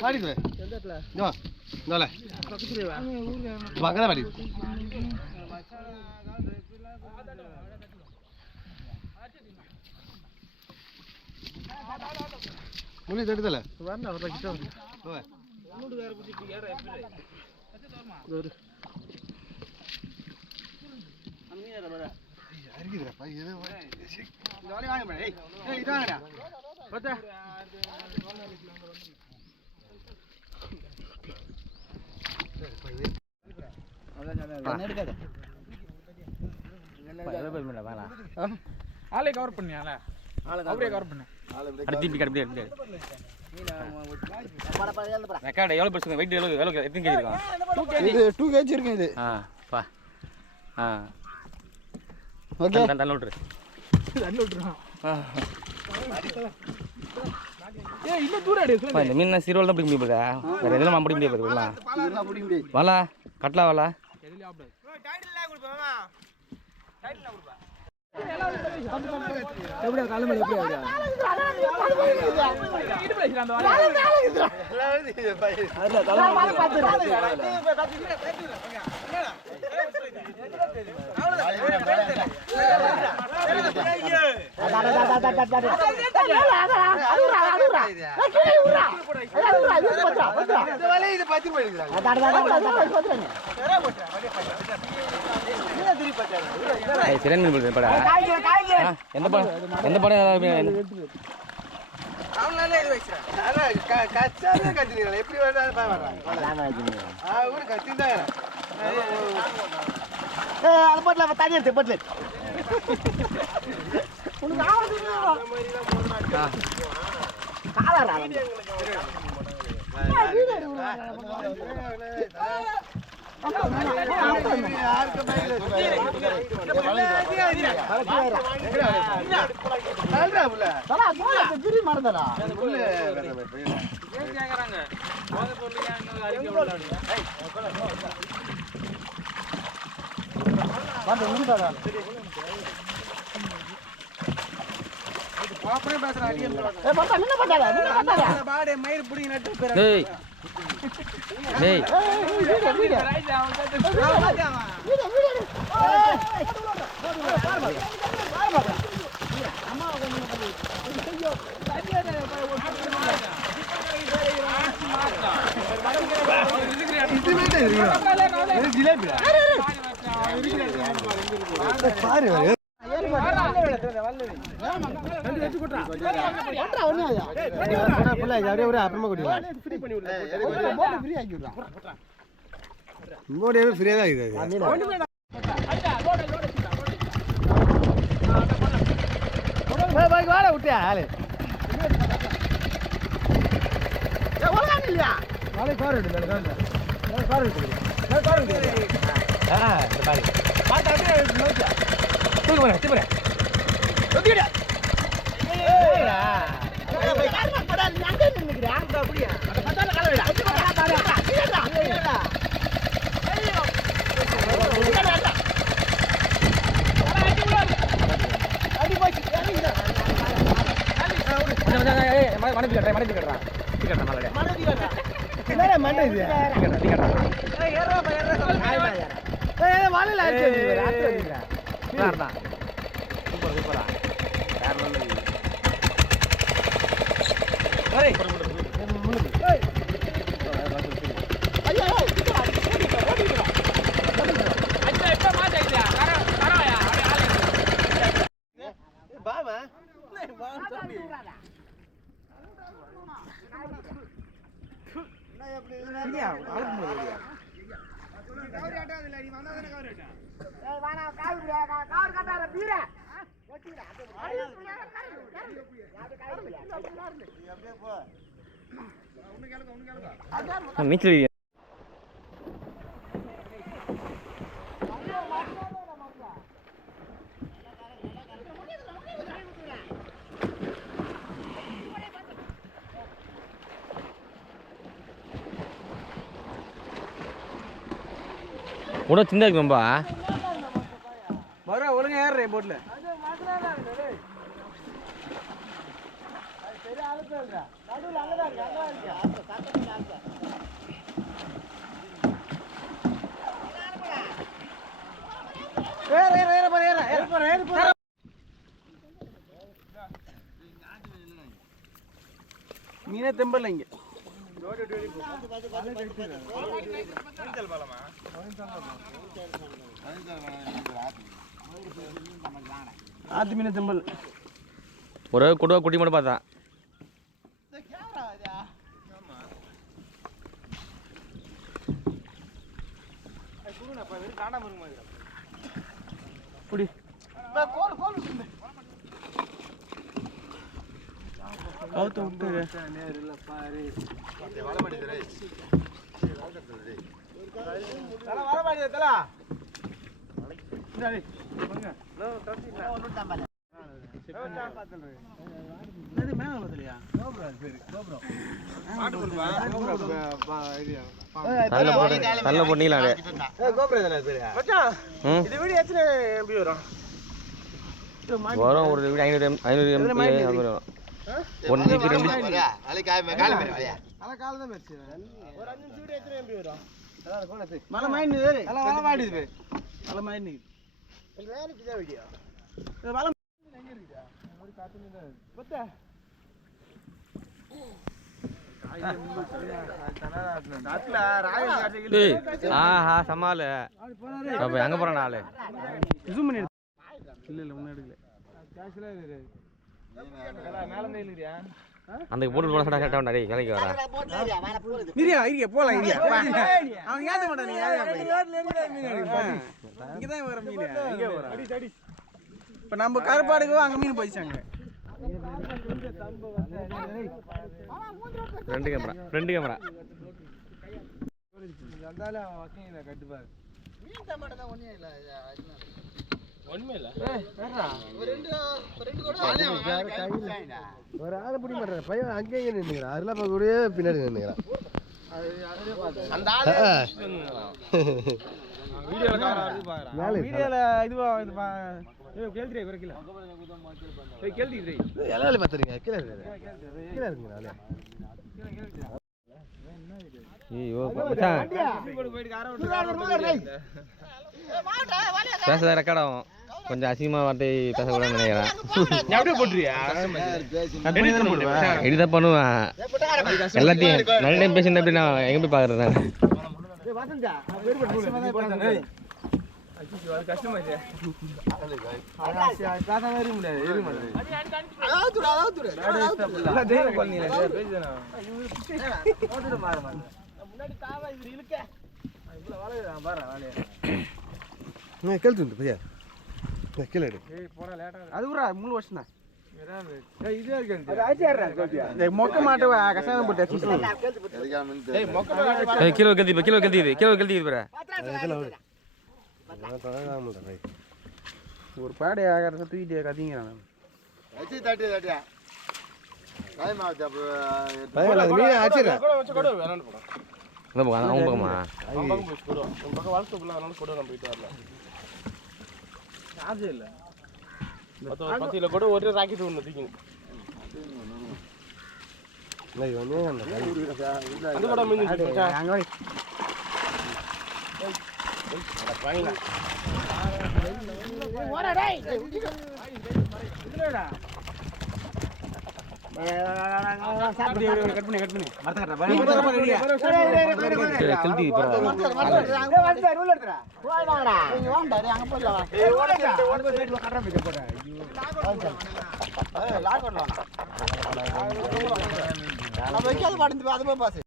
மாடிது no நோல வாங்கடா மாடி முனி தடுதல வரணும் அவர கிட்ட வந்து ஓ மூடு வேற புடிச்சிட்டு யார எப்படி ஒரு அம்மியற வர அரிக்குதுடா ஏதோ ஜாலி வாங்க பா ஏய் இது வாங்கடா பத்த ஆளை கவர் பண்ணியால அப்படியே கவர் பண்ணு அடுத்து கரெக்ட் ரெக்கார்ட் எவ்வளவு பெருசு வெயிட் எவ்வளவு எத்தனை கேஜி இருக்கும் இது 2 kg இருக்கு இது பா ஓகே தள்ள விட்டுரு ஏய் இன்னும் தூர அடி பா இந்த மீன் சிரோல தான் பிடிக்க முடியல வேற எதெல்லாம் பிடிக்க முடியாது இதெல்லாம் பிடிக்க முடியாது வாலா கட்லா வாலா எதுல ஆப்ட டைட்டில் கொடுப்பா டைட்டில் கொடுப்பா எப்படியா காலமேல எப்படியா இது பேசி அந்த வால அதுல காலமேல பாத்து எந்த படம் எப்படி தண்ணி எடுத்து பட்ல நீச்சல் கூட சின்ன இருக்கு ரொம்ப ஒழுங்கா ஏறுறேன் போட்ல மீனே தெம்பல இங்க ஆத்து மீனே தெம்பல் ஒரு கொடுவா குட்டி மட்டும் பார்த்தேன். குடி கவுத்து விட்டு நல்ல போட்டீங்களா? வரும் ஒரு 500 MB வரும். 1 GB 2 GB. மலை மாயிடுது மலை மாடிது மலை மாயிடுது ஆஹா சமாளு எங்க போறான் ஆளு? ஜூம் பண்ணி இல்ல ஒன்னும் எடுக்கல அந்த போட்டு போன சட்டை கட்ட வேண்டாம். கிளைக்கு வரா இரியா போலாம் இரியா அவன் ஏத்த மாட்டான். நீ இங்கதான் வர மீன் இங்க வர. இப்ப நம்ம கருப்பாடுக்கு அங்க மீன் போயிச்சாங்க. ரெண்டு கேமரா கட்டுப்பாரு ஒரு ஆளை பிடி மாட்டேன் பையன் அங்கேயே நின்றுக்கிறான். அதெல்லாம் இப்போ கூட பின்னாடி நின்றுக்கிறான். பேசுறத ரெக்கார்ட் ஆகும். கொஞ்சம் அசிங்கமா வார்த்தை பேசக்கூடாதுன்னு நினைக்கிறேன். இதுதான் பண்ணுவேன். எல்லாத்தையும் நல்ல டைம் பேசிட்டு எப்படி நான் எங்க போய் பாக்குறேன். கேள்வி பையா கீழே அது ஒரு 3 வருஷம் தான். மொக்க மாட்டு கஷ்டம் போட்டு கிலோ கல்தி ஒரு பாடி ஆகிறத தூக்கிட்டு கத்திங்கிறான். கூட ஒரு ராக்கெட் ஒன்று தூக்கி கட்டி